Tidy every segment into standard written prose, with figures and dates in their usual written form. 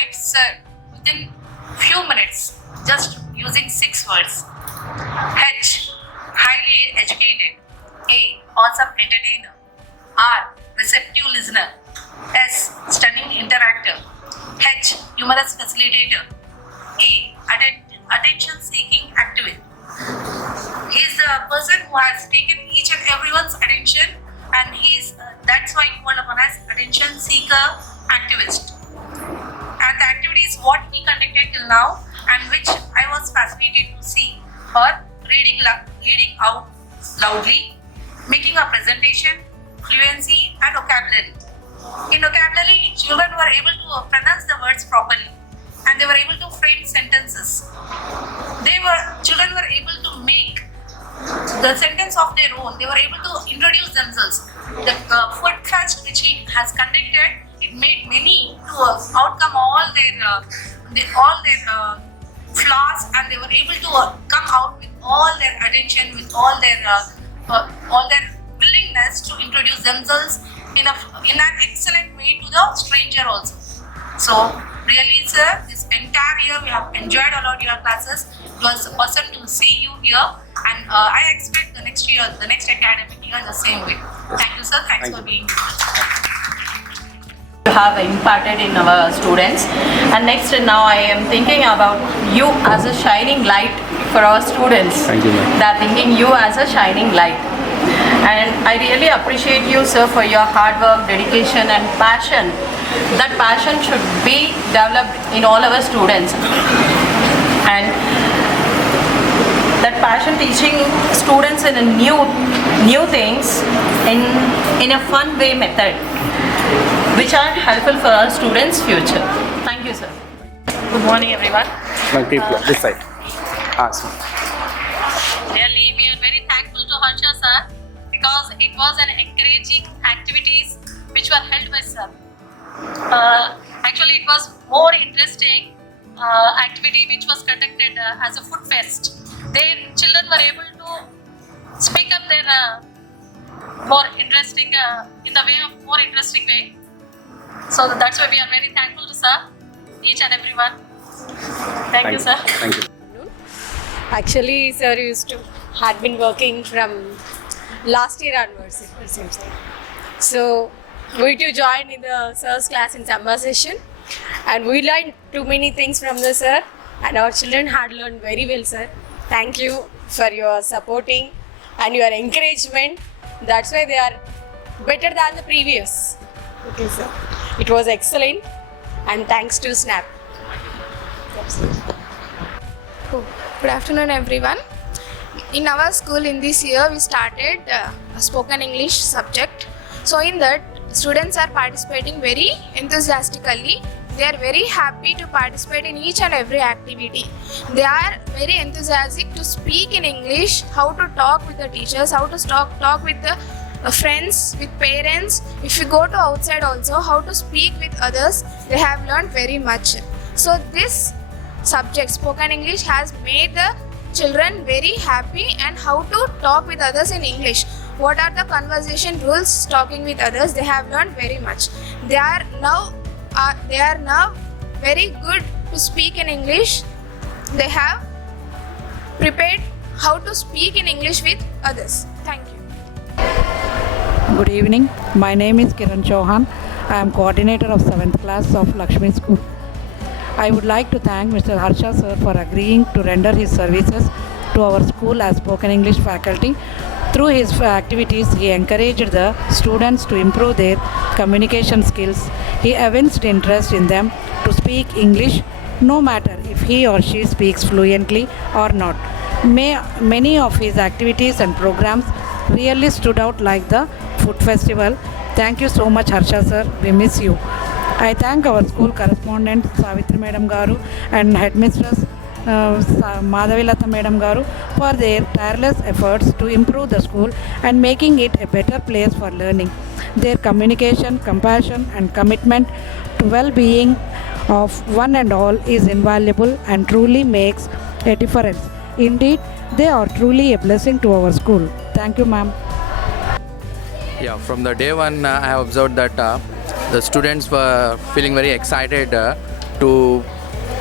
write sir within few minutes, just using 6 words. H, highly educated. A, awesome entertainer. R, receptive listener. S, stunning interactor. H, humorous facilitator. A, attention-seeking activist. He is the person who has taken each and everyone's attention, and that's why he called upon as attention seeker activist. And the activity is what he conducted till now, and which I was fascinated to see her reading out loudly, making a presentation, fluency and vocabulary. In vocabulary, children were able to pronounce the words properly, and they were able to frame sentences. Children were able to make the sentence of their own. They were able to introduce themselves. The food fest which he has conducted, it made many to outcome all their flaws, and they were able to come out with all their attention, with all their willingness to introduce themselves in an excellent way to the stranger also. So really, sir, this entire year we have enjoyed a lot your classes. It was awesome to see you here, and I expect the next academic year the same way. Thank you, sir. Thanks for being here. Have imparted in our students. And next, now I am thinking about you as a shining light for our students. Thank you, ma'am. They are thinking you as a shining light. And I really appreciate you, sir, for your hard work, dedication and passion. That passion should be developed in all our students. And that passion teaching students in a new things in a fun way method, which are helpful for our students' future. Thank you, sir. Good morning, everyone. This side. Really, we are very thankful to Harsha, sir, because it was an encouraging activities which were held by sir. Actually, it was more interesting activity which was conducted as a food fest. Their children were able to speak up their more interesting more interesting way. So that's why we are very thankful to sir, each and everyone. Thank you, sir. Thank you. Actually, sir had been working from last year onwards, it seems like. So we too joined in the sir's class in summer session, and we learned too many things from the sir, and our children had learned very well, sir. Thank you for your supporting and your encouragement. That's why they are better than the previous. Okay, sir. It was excellent, and thanks to Snap. Good afternoon, everyone. In our school in this year we started a spoken English subject. So in that, students are participating very enthusiastically. They are very happy to participate in each and every activity. They are very enthusiastic to speak in English, how to talk with the teachers, how to talk with the friends, with parents. If you go to outside also, how to speak with others. They have learned very much. So this subject, spoken English, has made the children very happy, and how to talk with others in English. What are the conversation rules talking with others? They have learned very much. They are now very good to speak in English. They have prepared how to speak in English with others. Thank you. Good evening. My name is Kiran Chauhan. I am coordinator of 7th class of Lakshmi School. I would like to thank Mr. Harsha sir for agreeing to render his services to our school as spoken English faculty. Through his activities, he encouraged the students to improve their communication skills. He evinced interest in them to speak English, no matter if he or she speaks fluently or not. Many of his activities and programs really stood out, like the food festival. Thank you so much, Harsha sir. We miss you. I thank our school correspondent Savitri Madam Garu and headmistress Madhavilata Madam Garu for their tireless efforts to improve the school and making it a better place for learning. Their communication, compassion and commitment to well-being of one and all is invaluable and truly makes a difference. Indeed, they are truly a blessing to our school. Thank you, ma'am. Yeah, from the day one, I have observed that the students were feeling very excited to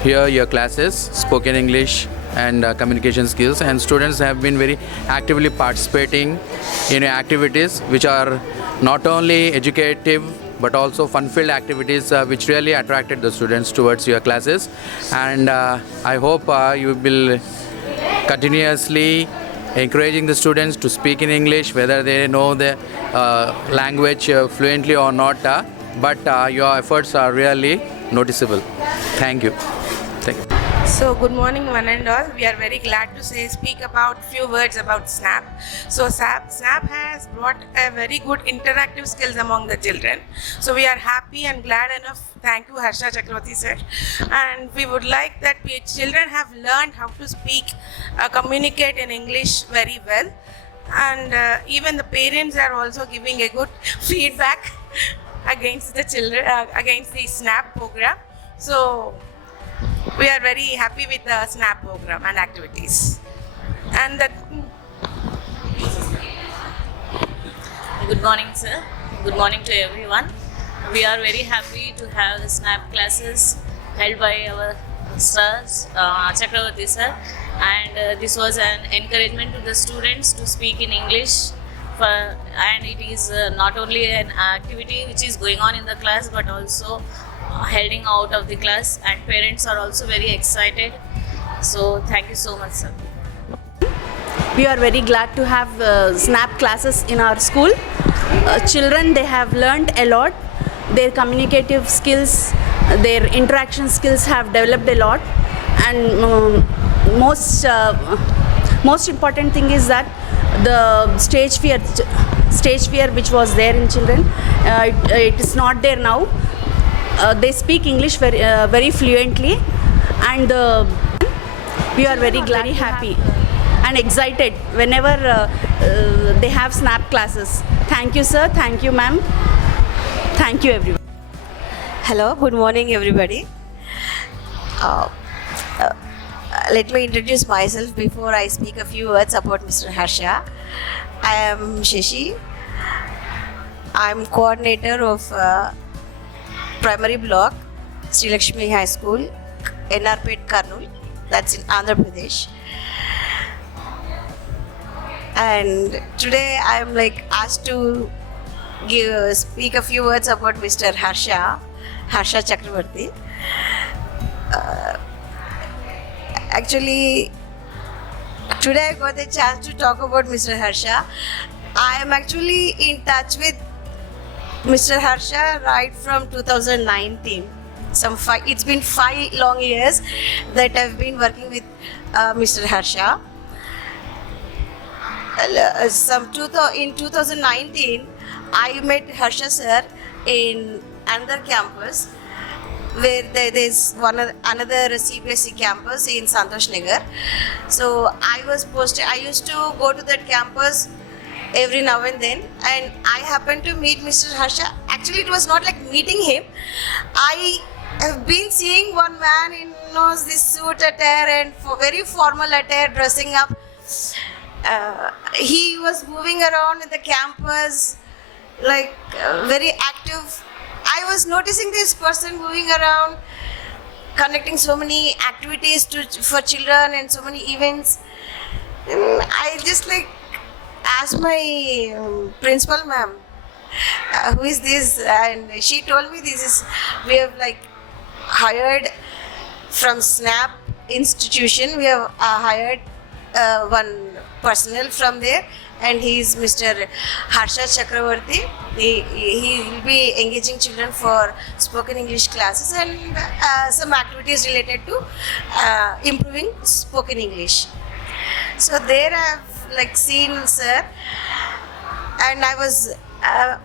hear your classes, spoken English and communication skills, and students have been very actively participating in activities which are not only educative but also fun-filled activities which really attracted the students towards your classes. And I hope you will continuously encouraging the students to speak in English, whether they know the language fluently or not, but your efforts are really noticeable. Thank you. Thank you. So good morning one and all. We are very glad to speak about few words about Snap. So Snap has brought a very good interactive skills among the children. So we are happy and glad enough. Thank you Harsha Chakravarti sir. And we would like that children have learned how to speak, communicate in English very well. And even the parents are also giving a good feedback against the children, against the Snap program. So we are very happy with the Snap program and activities. And that. Good morning, sir. Good morning to everyone. We are very happy to have the Snap classes held by our stars, Chakravarti sir. And this was an encouragement to the students to speak in English. And it is not only an activity which is going on in the class, but also heading out of the class, and parents are also very excited. So thank you so much, sir. We are very glad to have Snap classes in our school. Children, they have learned a lot. Their communicative skills, their interaction skills have developed a lot. And most important thing is that the stage fear which was there in children, it is not there now. They speak English very fluently, and we are very glad, very happy and excited whenever they have Snap classes. Thank you sir, thank you ma'am, thank you everyone. Hello, good morning everybody. Let me introduce myself before I speak a few words about Mr. Harsha. I am Shashi. I am coordinator of primary block, Sri Lakshmi High School, Narpet, Karnool, that's in Andhra Pradesh. And today I am asked to speak a few words about Mr. Harsha Chakravarti. Actually, today I got a chance to talk about Mr. Harsha. I am actually in touch with Mr. Harsha right from 2019. It's been 5 long years that I've been working with Mr. Harsha. In 2019, I met Harsha sir in another campus, where there's another CBSE campus in Santosh Nagar. So I used to go to that campus every now and then, and I happened to meet Mr. Harsha. Actually, it was not like meeting him. I have been seeing one man in this suit attire and very formal attire, dressing up. He was moving around in the campus very active. I was noticing this person moving around, conducting so many activities for children and so many events. And I just asked my principal ma'am, who is this? And she told me we have hired from Snap institution. We have hired one personnel from there, and he is Mr. Harsha Chakravarti. He will be engaging children for spoken English classes and some activities related to improving spoken English. So there I have seen sir, and I was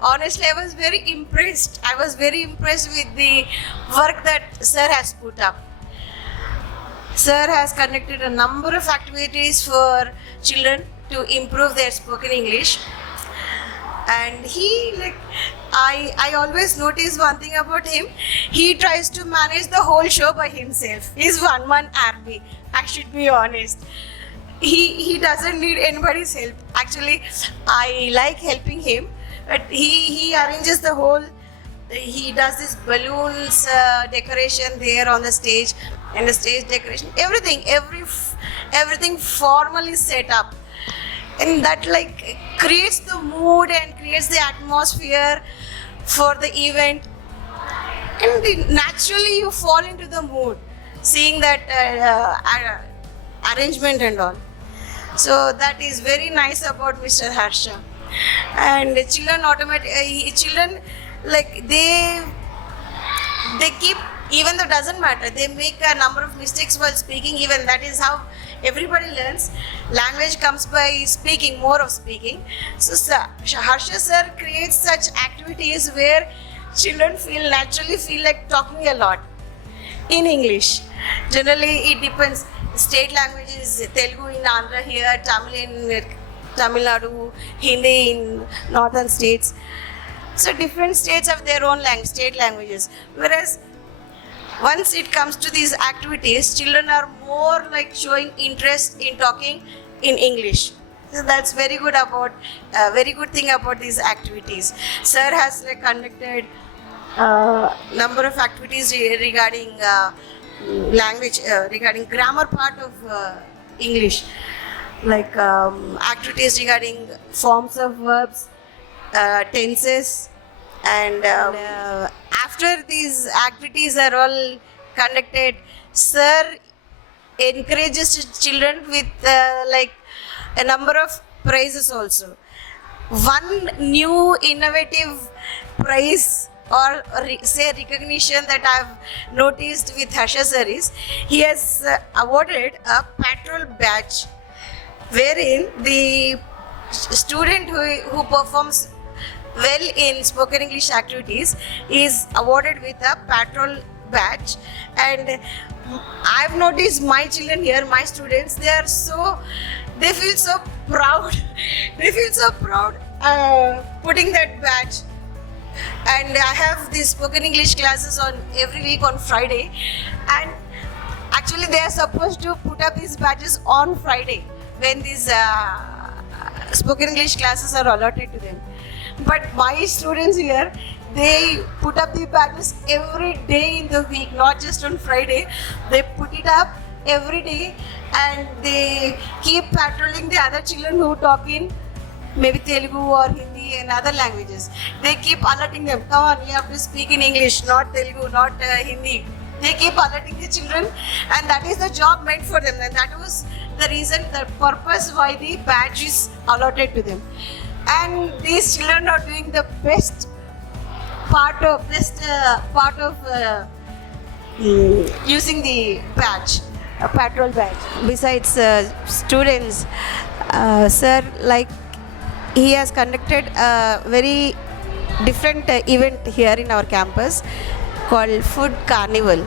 honestly I was very impressed. I was very impressed with the work that sir has put up. Sir has conducted a number of activities for children to improve their spoken English. And I always notice one thing about him. He tries to manage the whole show by himself. He's one-man army. I should be honest. He doesn't need anybody's help. Actually, I like helping him, but he arranges the whole he does this balloons decoration there on the stage, and the stage decoration, everything formally set up, and that like creates the mood and creates the atmosphere for the event, and naturally you fall into the mood seeing that arrangement and all. So that is very nice about Mr. Harsha. And children like they keep, even though it doesn't matter, they make a number of mistakes while speaking. Even that is how everybody learns. Language comes by speaking, more of speaking. So Harsha sir creates such activities where children naturally feel like talking a lot in English. Generally it depends. State languages, Telugu in Andhra here, Tamil in Tamil Nadu, Hindi in northern states. So different states have their own state languages. Whereas once it comes to these activities, children are more like showing interest in talking in English. So that's very good thing about these activities. Sir has like conducted number of activities regarding language, regarding grammar part of English, like activities regarding forms of verbs, tenses, and after these activities are all conducted, sir encourages children with like a number of prizes also. One new innovative prize or say recognition that I've noticed with Harsha sir is he has awarded a patrol badge, wherein the student who performs well in spoken English activities is awarded with a patrol badge. And I've noticed my children here, my students, they feel so proud putting that badge. And I have these spoken English classes on every week on Friday, and actually they are supposed to put up these badges on Friday when these spoken English classes are allotted to them. But my students here, they put up the badges every day in the week, not just on Friday. They put it up every day, and they keep patrolling the other children who talk in maybe Telugu or Hindi and other languages. They keep alerting them, come on, you have to speak in English, not Telugu, not Hindi. They keep alerting the children, and that is the job meant for them. And that was the reason, the purpose why the badge is allotted to them. And these children are doing the best part of using the badge, a patrol badge. Besides students, sir, like he has conducted a very different event here in our campus called Food Carnival.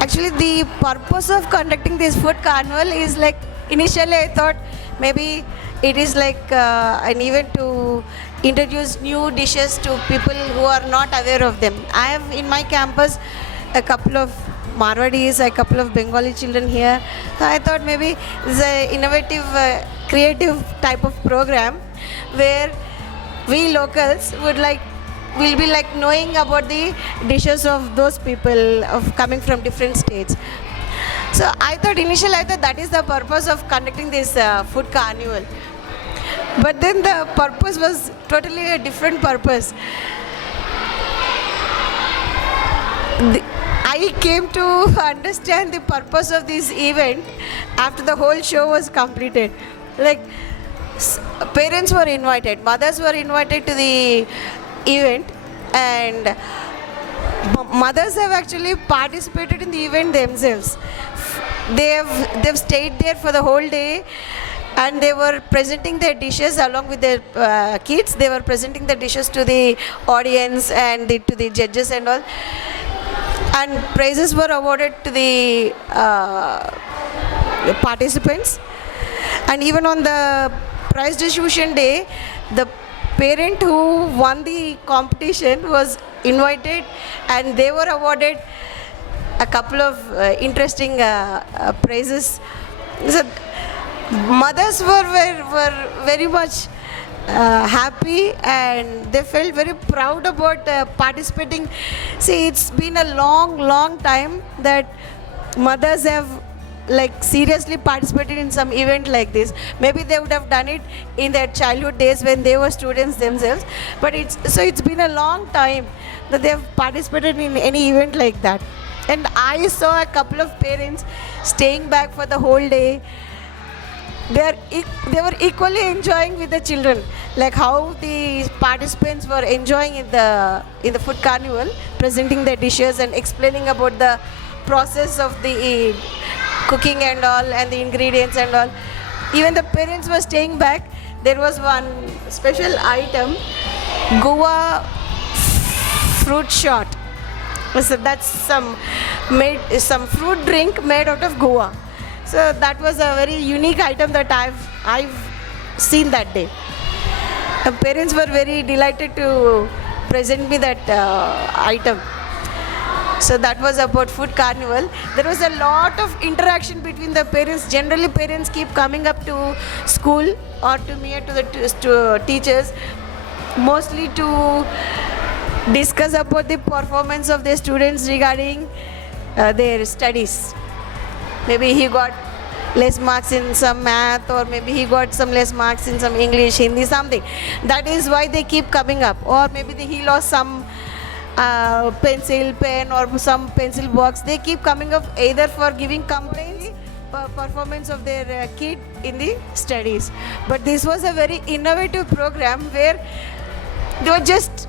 Actually, the purpose of conducting this Food Carnival is like, initially I thought maybe it is like an event to introduce new dishes to people who are not aware of them. I have in my campus a couple of Marwadis, a couple of Bengali children here. So I thought maybe it's an innovative, creative type of program where we locals will be like knowing about the dishes of those people coming from different states. So initially I thought that is the purpose of conducting this food carnival. But then the purpose was totally a different purpose. I came to understand the purpose of this event after the whole show was completed. Like, parents were invited, mothers were invited to the event, and mothers have actually participated in the event themselves. They've stayed there for the whole day, and they were presenting their dishes along with their kids. They were presenting the dishes to the audience and to the judges and all. And prizes were awarded to the participants. And even on the prize distribution day, the parent who won the competition was invited, and they were awarded a couple of interesting prizes. So mothers were very much happy and they felt very proud about participating. See, it's been a long time that mothers have like seriously participated in some event like this. Maybe they would have done it in their childhood days when they were students themselves, but it's been a long time that they have participated in any event like that. And I saw a couple of parents staying back for the whole day. They were equally enjoying with the children, like how the participants were enjoying in the food carnival, presenting their dishes and explaining about the process of the cooking and all, and the ingredients and all. Even the parents were staying back. There was one special item, Goa fruit shot. So that's some fruit drink made out of Goa. So that was a very unique item that I've seen that day. The parents were very delighted to present me that item. So that was about food carnival. There was a lot of interaction between the parents. Generally, parents keep coming up to school or to me or to the teachers, mostly to discuss about the performance of their students regarding their studies. Maybe he got less marks in some math, or maybe he got some less marks in some English, Hindi, something. That is why they keep coming up. Or maybe he lost some pencil, pen, or some pencil box. They keep coming up either for giving complaints or performance of their kid in the studies. But this was a very innovative program where they were just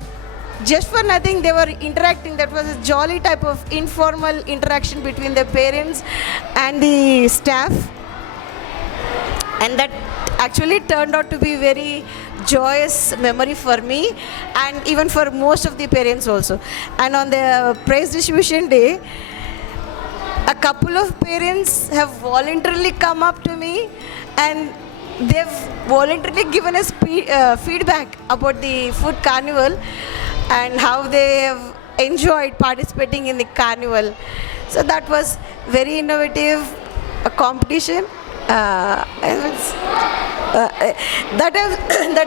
for nothing, they were interacting. That was a jolly type of informal interaction between the parents and the staff, and that actually turned out to be very joyous memory for me and even for most of the parents also. And on the prize distribution day, a couple of parents have voluntarily come up to me and they've voluntarily given us feedback about the food carnival and how they have enjoyed participating in the carnival. So that was very innovative competition. That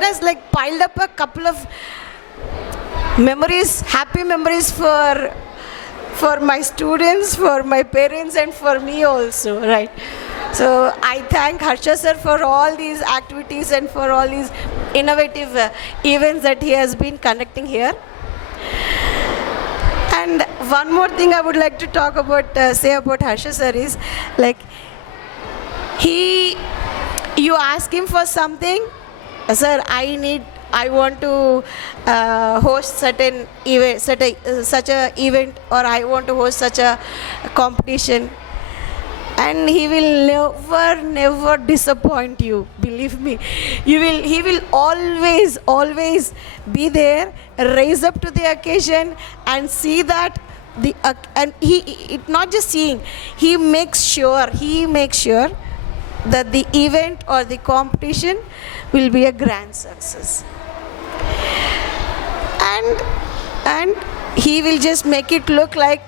has like piled up a couple of memories, happy memories for my students, for my parents, and for me also, right? So I thank Harsha sir for all these activities and for all these innovative events that he has been conducting here. And one more thing I would like to talk about, say about Harsha sir is, like, you ask him for something, sir, I want to host such a event, or I want to host such a competition, and he will never disappoint you. Believe me, he will always be there, raise up to the occasion, and see that and not just seeing, he makes sure that the event or the competition will be a grand success. And he will just make it look like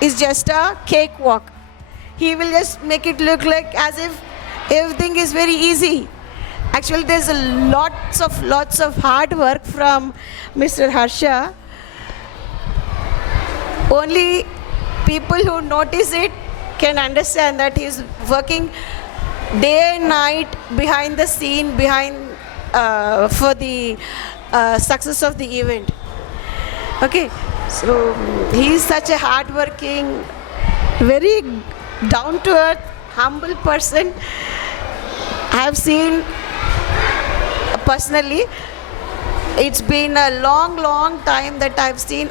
it's just a cakewalk. He will just make it look like as if everything is very easy. Actually, there's lots of hard work from Mr. Harsha. Only people who notice it can understand that he's working day and night behind the scene, for the success of the event. Okay, so he is such a hardworking, very down-to-earth, humble person. I have seen personally. It's been a long time that I've seen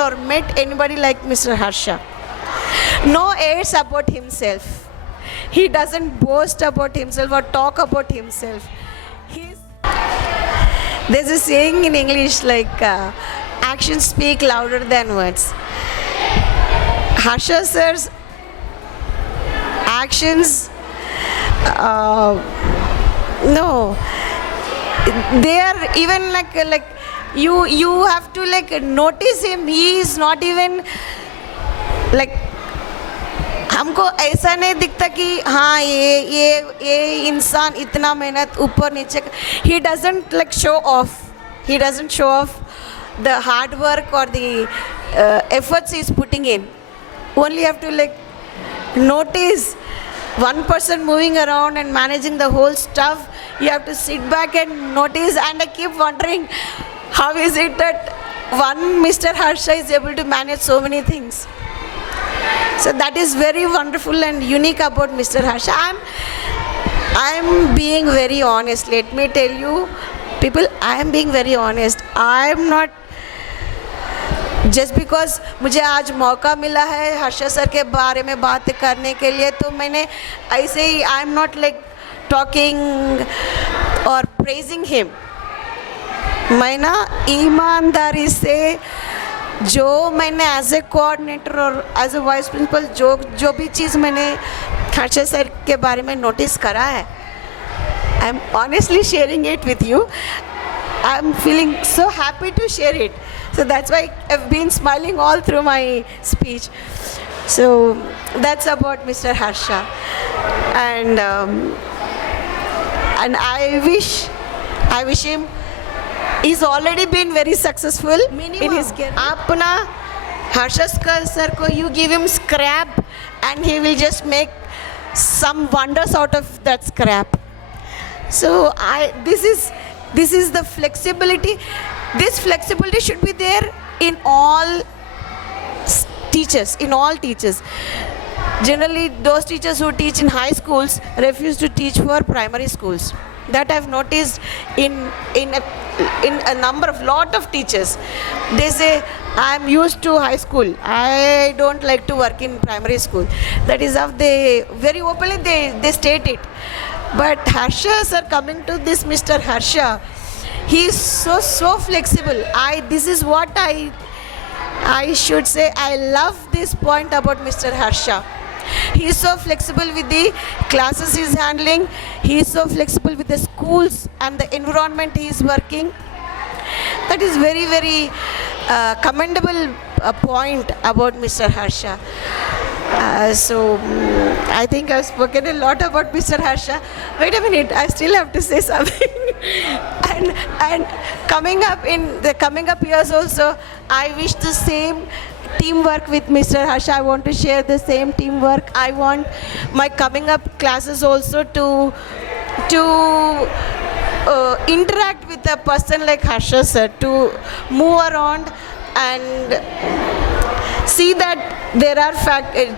or met anybody like Mr. Harsha. No airs about himself. He doesn't boast about himself or talk about himself. There's a saying in English like, actions speak louder than words. Harsha sir's actions, no, they are even like you have to like notice him. He is not even like हमको ऐसा नहीं दिखता कि हाँ ये इंसान इतना मेहनत ऊपर नीचे. He doesn't like show off. He doesn't show off the hard work or the efforts he's putting in. Only have to like notice one person moving around and managing the whole stuff. You have to sit back and notice, and I keep wondering how is it that one Mr. Harsha is able to manage so many things. So that is very wonderful and unique about Mr. Harsha. I'm being very honest. Let me tell you, people, I am being very honest. I am not just because मुझे आज मौका मिला है Harsha sir के बारे में बात करने के लिए, तो मैंने ऐसे ही I am not like talking और प्रेजिंग हिम. मैं ना ईमानदारी से जो मैंने एज ए कोऑर्डिनेटर और एज ए वाइस प्रिंसिपल जो भी चीज़ मैंने हर्षा सर के बारे में नोटिस करा है, I am honestly sharing it with you. I am feeling so happy to share it. So that's why I've been smiling all through my speech. So that's about Mr. Harsha, and I wish him. He's already been very successful in his career. अपना Harsha sir को you give him scrap, and he will just make some wonders out of that scrap. So this is the flexibility. This flexibility should be there in all teachers. Generally, those teachers who teach in high schools refuse to teach for primary schools. That I've noticed in a lot of teachers. They say, I'm used to high school. I don't like to work in primary school. That is how they very openly they state it. But Harsha sir, coming to this Mr. Harsha, he is so flexible. This is what I should say. I love this point about Mr. Harsha. He is so flexible with the classes he is handling. He is so flexible with the schools and the environment he is working. That is very, very commendable point about Mr. Harsha. So I think I've spoken a lot about Mr. Harsha. Wait a minute, I still have to say something. and coming up years also, I wish the same teamwork with Mr. Harsha. I want to share the same teamwork. I want my coming up classes also to interact with a person like Harsha sir, to move around and see that there are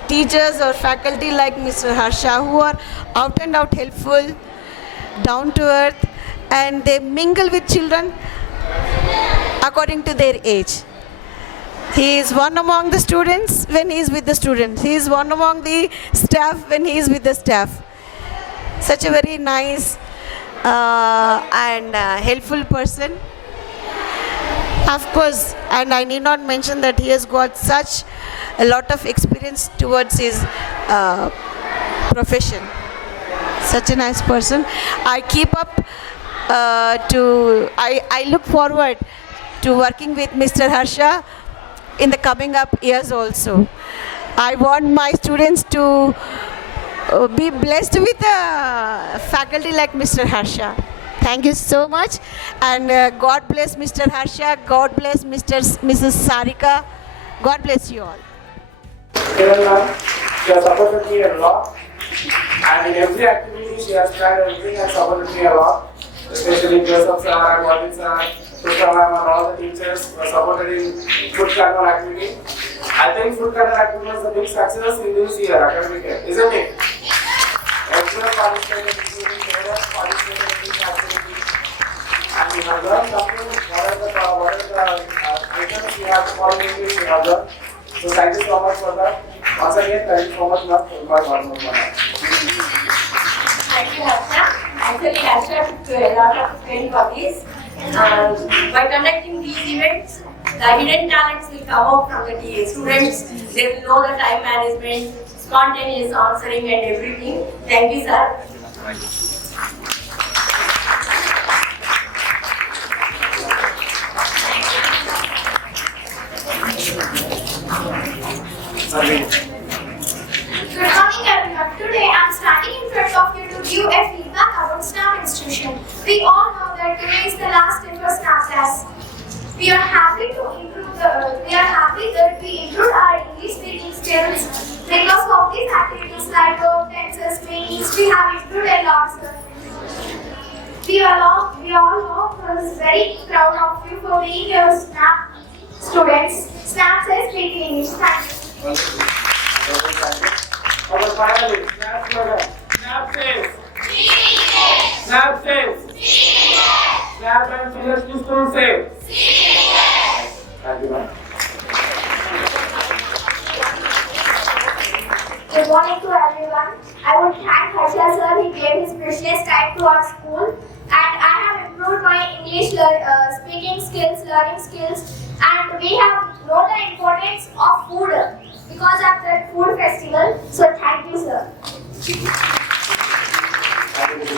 teachers or faculty like Mr. Harsha who are out and out helpful, down to earth, and they mingle with children according to their age. He is one among the students when he is with the students. He is one among the staff when he is with the staff. Such a very nice and helpful person. Of course, and I need not mention that he has got such a lot of experience towards his profession. Such a nice person. I keep up I look forward to working with Mr. Harsha in the coming up years also. I want my students to be blessed with a faculty like Mr. Harsha. Thank you so much, and God bless Mr. Harsha. God bless Mrs. Sarika. God bless you all. Kiran, she has supported me a lot, and in every activity she has tried everything and supported me a lot. Especially Joseph sir, Gordon sir, Susha ma'am, and all the teachers were supported in food carnival activity. I think food carnival activity was a big success in this year, academic year, isn't it? Everyone participated, including parents participated in this activity, and we have learned something. What are the items we have to follow in English, we have learned. So thank you so much for that. Once again, thank you so much for my Thank you, Harsha. Actually, Harsha took a lot of credit for this. By conducting these events, the hidden talents will come out from the students. They will know the time management, spontaneous answering and everything. Thank you, sir. Good Today I'm standing in front of you to give a feedback about Snap institution. We all know that today is the last day for Snap class. We are happy that we improved our English speaking skills. Because of these activities like verb, tenses, meanings, we have improved a lot, sir. We all are very proud of you for being your Snap students. Snaps is speaking English. Thank you. Finally, Snap slogan. Snap says. Snap says. Snap and finish to school say. Thank you, ma'am. Good morning to everyone. I would thank Harsha sir. He gave his precious time to our school, and I have improved my English speaking skills, learning skills, and we have known the importance of food because of the food festival. So thank you, sir. Thank you,